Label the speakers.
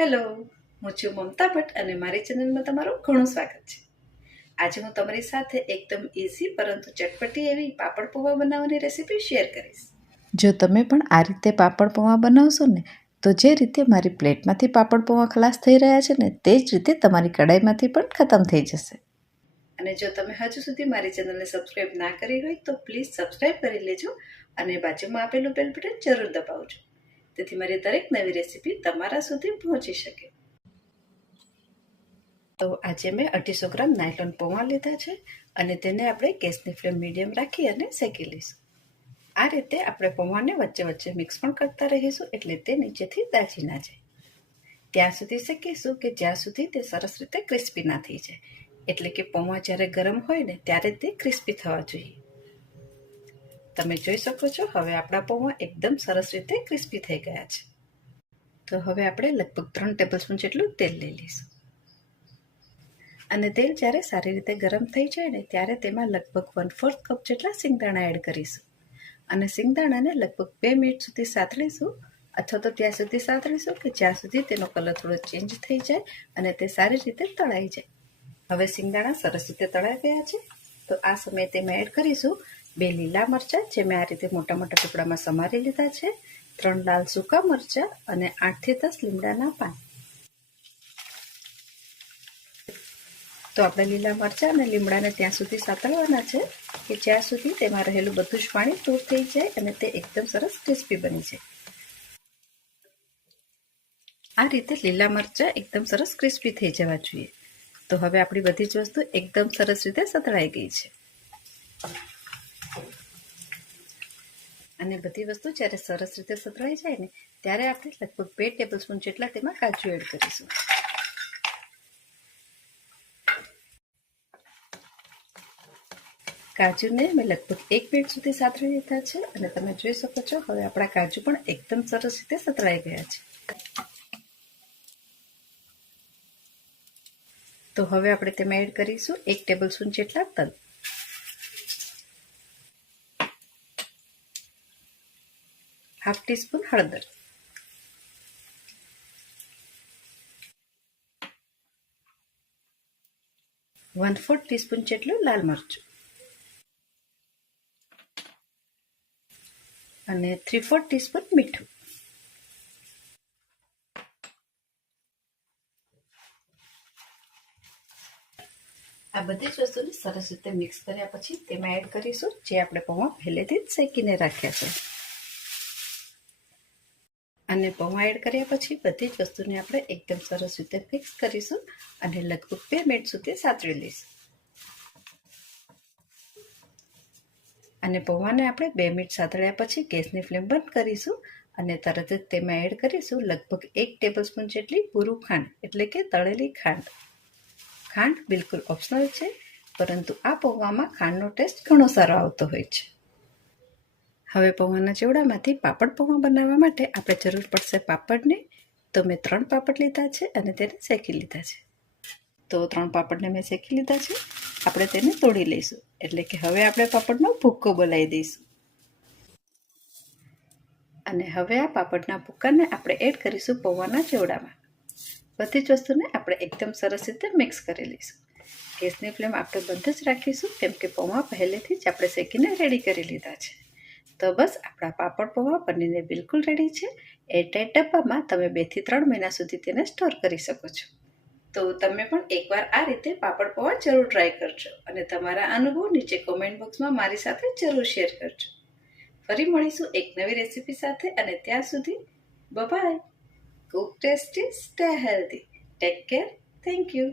Speaker 1: Hello, હું છું મમતા ભટ્ટ અને મારી ચેનલમાં તમારું ઘણું સ્વાગત છે. આજે હું તમારી સાથે એકદમ ઇઝી પરંતુ ચટપટી એવી પાપડ પૌવા બનાવવાની રેસીપી શેર કરીશ. જો તમે પણ આ રીતે પાપડ પૌવા બનાવશો ને, તો જે રીતે મારી પ્લેટમાંથી પાપડ પૌવા ખલાસ થઈ રહ્યા છે ને, તે જ રીતે તમારી કડાઈમાંથી પણ ખતમ થઈ જશે. અને જો તમે હજુ સુધી મારી ચેનલને સબસ્ક્રાઈબ ના કરી હોય તો પ્લીઝ સબસ્ક્રાઈબ કરી લેજો અને બાજુમાં આપેલું બેલ બટન જરૂર દબાવજો. તેથી મારી દરેક નવી રેસીપી તમારા સુધી પહોંચી શકે. તો આજે મેં અઢીસો ગ્રામ નાયલોન પૌવા લીધા છે અને તેને આપણે ગેસની ફ્લેમ મીડિયમ રાખી અને શેકી લઈશું. આ રીતે આપણે પૌવાને વચ્ચે વચ્ચે મિક્સ પણ કરતા રહીશું એટલે તે નીચેથી દાજી ના જાય. ત્યાં સુધી શેકીશું કે જ્યાં સુધી તે સરસ રીતે ક્રિસ્પી ના થઈ જાય. એટલે કે પૌવા જ્યારે ગરમ હોય ને ત્યારે તે ક્રિસ્પી થવા જોઈએ. તમે જોઈ શકો છો, હવે આપણા પૌવા એકદમ સરસ રીતે ક્રિસ્પી થઈ ગયા છે. તો હવે આપણે લગભગ ત્રણ ટેબલસ્પૂન જેટલું તેલ લઈ લઈશું. અને તેલ જ્યારે સારી રીતે ગરમ થઈ જાય ને, ત્યારે તેમાં લગભગ વન ફોર્થ કપ જેટલા સિંગદાણા એડ કરીશું. અને સિંગદાણાને લગભગ બે મિનિટ સુધી સાતળીશું, અથવા તો ત્યાં સુધી સાતળીશું કે જ્યાં સુધી તેનો કલર થોડો ચેન્જ થઈ જાય અને તે સારી રીતે તળાઈ જાય. હવે સિંગદાણા સરસ રીતે તળાઈ ગયા છે. તો આ સમયે તેમાં એડ કરીશું બે લીલા મરચાં, જે મેં આ રીતે મોટા મોટા ટુકડામાં સમારી લીધા છે, ત્રણ લાલ સૂકા મરચાં અને આઠથી દસ લીમડાના પાન. તો આપણે લીલા મરચાં અને લીમડાને ત્યાં સુધી સાતળવાના છે કે જ્યાં સુધી તેમાં રહેલું બધું જ પાણી દૂર થઈ જાય અને તે એકદમ સરસ ક્રિસ્પી બની જાય. આ રીતે લીલા મરચાં એકદમ સરસ ક્રિસ્પી થઈ જવા જોઈએ. તો હવે આપણી બધી જ વસ્તુ એકદમ સરસ રીતે સતળાઈ ગઈ છે. અને બધી વસ્તુ જ્યારે સરસ રીતે સતળાઈ જાય ને, ત્યારે આપણે લગભગ બે ટેબલ સ્પૂન જેટલા તેમાં કાજુ એડ કરીશું. કાજુને મેં લગભગ એક મિનિટ સુધી સાતળી લીધા છે અને તમે જોઈ શકો છો, હવે આપણા કાજુ પણ એકદમ સરસ રીતે સતળાઈ ગયા છે. તો હવે આપણે તેમાં એડ કરીશું એક ટેબલ સ્પૂન જેટલા તલ. હાફ ટીસ્પૂન હળદર વન ફોર્થ ટીસ્પૂન જેટલું લાલ મરચું અને થ્રી ફોર્થ ટીસ્પૂન મીઠું આ બધી જ વસ્તુને સરસ રીતે મિક્સ કર્યા પછી તેમાં એડ કરીશું, જે આપણે પૌવા પહેલેથી જ શેકીને રાખ્યા છે. અને પૌવા એડ કર્યા પછી બધી જ વસ્તુને આપણે એકદમ સરસ રીતે મિક્સ કરીશું અને લગભગ બે મિનિટ સુધી સાતળી લઈશું. અને પૌવાને આપણે બે મિનિટ સાતળ્યા પછી ગેસની ફ્લેમ બંધ કરીશું અને તરત જ તેમાં એડ કરીશું લગભગ એક ટેબલ સ્પૂન જેટલી પૂરું ખાંડ, એટલે કે તળેલી ખાંડ. ખાંડ બિલકુલ ઓપ્શનલ છે, પરંતુ આ પૌવામાં ખાંડનો ટેસ્ટ ઘણો સારો આવતો હોય છે. હવે પૌવાના ચેવડામાંથી પાપડ પૌવા બનાવવા માટે આપણે જરૂર પડશે પાપડની. તો મેં ત્રણ પાપડ લીધા છે અને તેને શેકી લીધા છે. તો ત્રણ પાપડને મેં શેકી લીધા છે. આપણે તેને તોડી લઈશું. એટલે કે હવે આપણે પાપડનો ભૂક્કો બોલાવી દઈશું. અને હવે આ પાપડના ભૂક્કાને આપણે એડ કરીશું પૌવાના ચેવડામાં. બધી જ વસ્તુને આપણે એકદમ સરસ રીતે મિક્સ કરી લઈશું. ગેસની ફ્લેમ આપણે બંધ જ રાખીશું, કેમ કે પૌવા પહેલેથી જ આપણે શેકીને રેડી કરી લીધા છે. તો બસ આપણા પાપડ પૌવા બનીને બિલકુલ રેડી છે. એરટાઈટ ડબ્બામાં તમે બેથી ત્રણ મહિના સુધી તેને સ્ટોર કરી શકો છો. તો તમે પણ એકવાર આ રીતે પાપડ પૌવા જરૂર ટ્રાય કરજો અને તમારા અનુભવ નીચે કોમેન્ટ બોક્સમાં મારી સાથે જરૂર શેર કરજો. ફરી મળીશું એક નવી રેસીપી સાથે અને ત્યાં સુધી bye bye cook tasty stay healthy take care thank you.